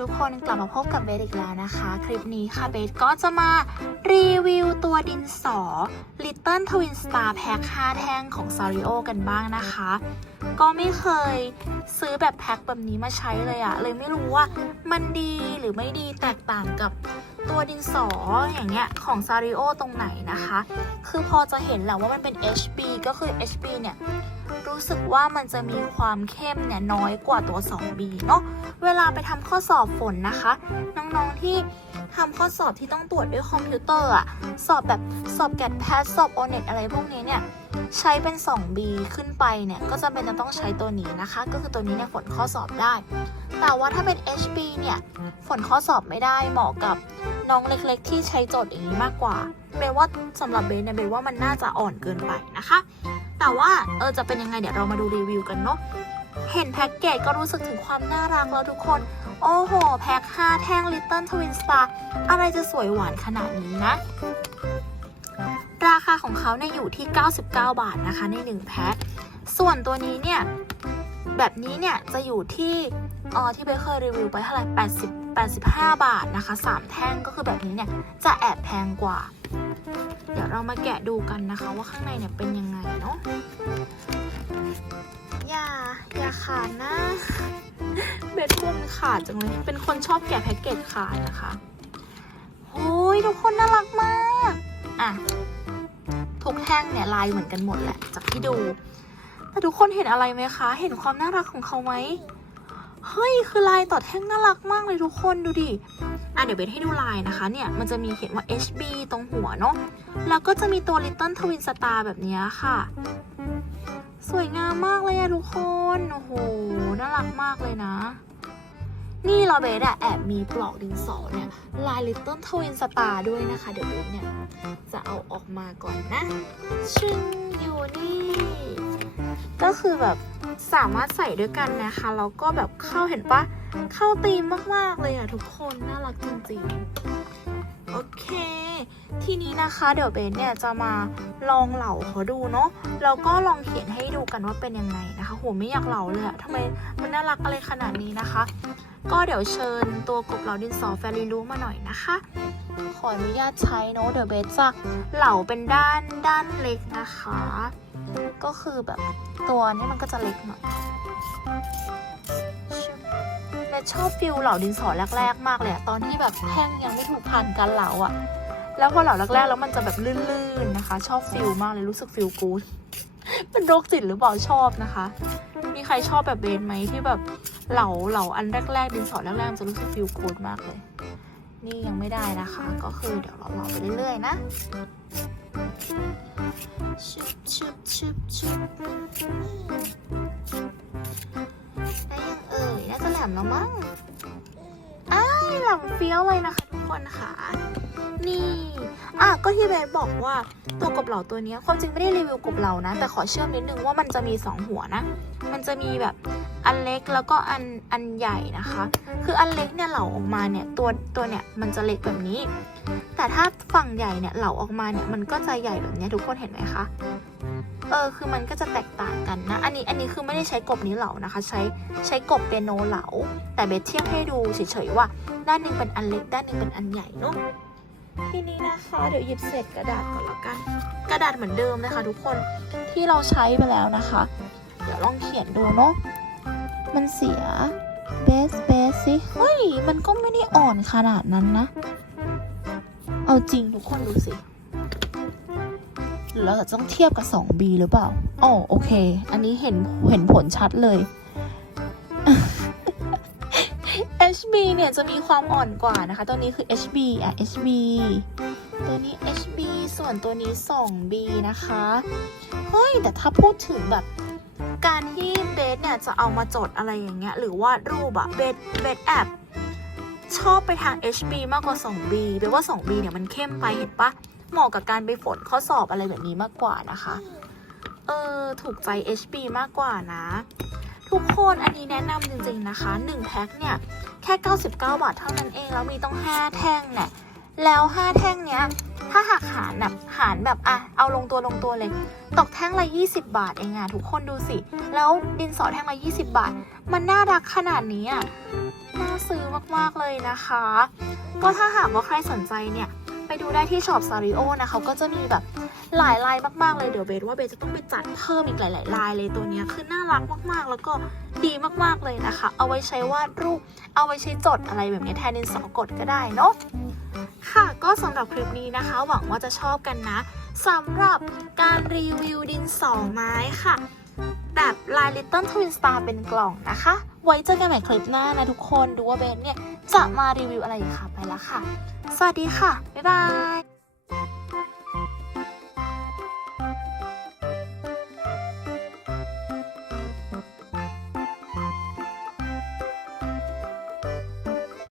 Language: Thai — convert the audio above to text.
ทุกคนกลับมาพบกับเบสอีกแล้วนะคะ คลิปนี้ค่ะเบสก็จะมารีวิว ดินสอ Little Twin Star Pack 5แท่งของ Sario กันบ้างนะคะ ก็ไม่เคยซื้อแบบแพ็คแบบนี้มาใช้เลยอะเลยไม่รู้ว่ามันดีหรือไม่ดีแตกต่างกับตัวดินสออย่างเงี้ยของ Sario ตรงไหนนะคะ คือพอจะเห็นแหละว่ามันเป็น HB ก็คือ HB เนี่ยรู้สึกว่ามันจะมีความเข้มเนี่ยน้อยกว่าตัว 2B เนาะเวลาไปทำข้อสอบฝนนะคะ น้องๆที่ ทำข้อสอบที่ต้องตรวจด้วยคอมพิวเตอร์อะสอบแบบสอบแกดแพสสอบโอเน็ตอะไรพวกนี้เนี่ยใช้เป็น 2B ขึ้นไปเนี่ยก็จะเป็นจะต้องใช้ตัวนี้นะคะ ก็คือตัวนี้เนี่ยฝนข้อสอบได้ แต่ว่าถ้าเป็น HB เนี่ยฝนข้อสอบไม่ได้เหมาะกับน้องเล็กๆ ที่ใช้โจทย์อย่างนี้มากกว่าเบว่าสำหรับเบลเนี่ยเบว่ามันน่าจะอ่อนเกินไปนะคะ แต่ว่าเออจะเป็นยังไงเดี๋ยวเรามาดูรีวิวกันเนาะเห็นแพ็กเกจก็รู้สึกถึงความน่ารักแล้วทุกคน โอ้โห แพ็ค5แท่ง Little Twin Star อะไรจะสวยหวานขนาดนี้นะ ราคาของเขาเนี่ยอยู่ที่ 99 บาทนะคะ ใน 1 แพ็ค ส่วนตัวนี้เนี่ย แบบนี้เนี่ย จะอยู่ที่ออที่เบเคยรีวิวไปเท่าไหร่ 80 85 บาทนะคะ 3 แท่งก็คือแบบนี้เนี่ย จะแอบแพงกว่า เดี๋ยวเรามาแกะดูกันนะคะว่าข้างในเนี่ยเป็นยังไงเนาะอย่าอย่าขาดนะเบ็ดพวกมันขาดจังเลย เป็นคนชอบแกะแพ็กเกจขาดนะคะโอ้ยทุกคนน่ารักมาก อะ ทุกแท่งเนี่ยลายเหมือนกันหมดแหละ จากที่ดู แต่ทุกคนเห็นอะไรไหมคะ เห็นความน่ารักของเขาไหมเฮ้ย คือลายต่อแท่งน่ารักมากเลยทุกคนดูดิ อะเดี๋ยวเบสให้ดูลายนะคะเนี่ยมันจะมีเขียนว่า HB ตรงหัวเนาะแล้วก็จะมีตัว Little Twin Star แบบนี้ค่ะ สวยงามมากเลยอะทุกคน โอ้โห น่ารักมากเลยนะ นี่เราเบสอะแอบมีปลอกดินสอเนี่ยลาย Little Twin Star ด้วยนะคะ เดี๋ยวเบสเนี่ย จะเอาออกมาก่อนนะ ชึ่งอยู่นี่ ก็คือแบบสามารถใส่ด้วยกันนะคะ แล้วก็แบบเข้าเห็นปะเข้าตีมมาก ๆ เลยอะทุกคนน่ารักจริงๆ โอเค ทีนี้นะคะเดี๋ยวเบนเนี่ยจะมาลองเหล่าเขาดูเนาะแล้วก็ลองเขียนให้ดูกันว่าเป็นยังไงนะคะโหไม่อยากเหล่าเลยอะทำไมมันน่ารักอะไรขนาดนี้นะคะ ก็เดี๋ยวเชิญตัวกบเหล่าดินสอแฟริลูมาหน่อยนะคะ ขออนุญาตใช้เนาะเดี๋ยวเบสจะเหล่าเป็นด้านด้านเล็กนะคะ ก็คือแบบตัวนี้มันก็จะเล็กหน่อยเบสชอบฟิลเหล่าดินสอแรก ๆ มากเลยอะตอนที่แบบแท่งยังไม่ถูกพันกันเหล่าอะแล้วพอเหล่าแรกๆแล้วมันจะแบบลื่นๆนะคะ ชอบฟิลมากเลยรู้สึกฟิลกู๊ดเป็นโรคจิตหรือเปล่าชอบนะคะ มีใครชอบแบบเบนไหมที่แบบ เหลาเหลาอันแรกๆดินสอแรกๆจะรู้สึกฟิลกูดมากเลย นี่ยังไม่ได้นะคะ ก็คือเดี๋ยวเราเหลาไปเรื่อยๆนะชึบชึบชึบชึบได้ยังเอ่ยน่าจะแหลมแล้วมั้งอ้ายแหลมเฟี้ยวเลยนะคะทุกคนค่ะ นี่อะก็ที่เบสบอกว่าตัวกบเหล่าตัวนี้ความจริงไม่ได้รีวิวกบเหล่านะ แต่ขอเชื่อมนิดนึงว่ามันจะมีสองหัวนะ มันจะมีแบบอันเล็กแล้วก็อันอันใหญ่นะคะ คืออันเล็กเนี่ยเหล่าออกมาเนี่ยตัวตัวเนี่ยมันจะเล็กแบบนี้ แต่ถ้าฝั่งใหญ่เนี่ยเหล่าออกมาเนี่ยมันก็จะใหญ่แบบนี้ทุกคนเห็นไหมคะเออคือมันก็จะแตกต่างกันนะ อันนี้อันนี้คือไม่ได้ใช้กบนี้เหลานะคะ ใช้ใช้กบเปียโนเหลา แต่เบสเทียบให้ดูเฉยๆว่า ด้านหนึ่งเป็นอันเล็กด้านหนึ่งเป็นอันใหญ่เนาะ ทีนี้นะคะเดี๋ยวหยิบเศษกระดาษก่อนละกัน กระดาษเหมือนเดิมเลยค่ะทุกคนที่เราใช้ไปแล้วนะคะ เดี๋ยวลองเขียนดูเนาะมันเสียเบสเบสสิเฮ้ยมันก็ไม่ได้อ่อนขนาดนั้นนะ เอาจริงทุกคนดูสิหรือเราจะต้องเทียบกับ 2B หรือเปล่าอ๋อโอเค อันนี้เห็นเห็นผลชัดเลย HB เนี่ยจะมีความอ่อนกว่านะคะ ตัวนี้คือ HB อะ HB ตัวนี้ HB ส่วนตัวนี้ 2B นะคะ เฮ้ย แต่ถ้าพูดถึงแบบการที่เบสเนี่ยจะเอามาจดอะไรอย่างเงี้ย หรือวาดรูปอะเบสเบสแอบชอบไปทาง HB มากกว่า 2B เบสว่า 2B เนี่ยมันเข้มไปเห็นปะเหมาะกับการไปฝนข้อสอบอะไรแบบนี้มากกว่านะคะ เออ ถูกใจ HB มากกว่านะ ทุกคนอันนี้แนะนำจริงๆนะคะ 1 แพ็คเนี่ย แค่ 99 บาทเท่านั้นเอง แล้วมีต้อง 5 แท่งเนี่ยแล้ว 5 แท่งเนี้ย ถ้าหากหารแบบหารแบบอะเอาลงตัวลงตัวเลย ตกแท่งละ 20 บาทเองอะทุกคนดูสิ แล้วดินสอแท่งละ 20 บาท มันน่ารักขนาดนี้อะน่าซื้อมากๆเลยนะคะ ก็ถ้าหากว่าใครสนใจเนี่ย ไปดูได้ที่ช็อปซาริโอนะเขาก็จะมีแบบหลายลายมากๆเลยเดี๋ยวเบสว่าเบสจะต้องไปจัดเพิ่มอีกหลายๆลายเลยตัวนี้คือน่ารักมากๆ แล้วก็ดีมากๆเลยนะคะ เอาไว้ใช้วาดรูป เอาไว้ใช้จดอะไรแบบนี้แทนดินสอกดก็ได้เนาะค่ะก็สำหรับคลิปนี้นะคะ หวังว่าจะชอบกันนะสำหรับการรีวิวดินสอไม้ค่ะ แบบลาย Little Twin Star เป็นกล่องนะคะ ไว้เจอกันใหม่คลิปหน้านะทุกคน ดูว่าเบนเนี่ย จะมารีวิวอะไรอีกค่ะ ไปแล้วค่ะ สวัสดีค่ะ บ๊ายบาย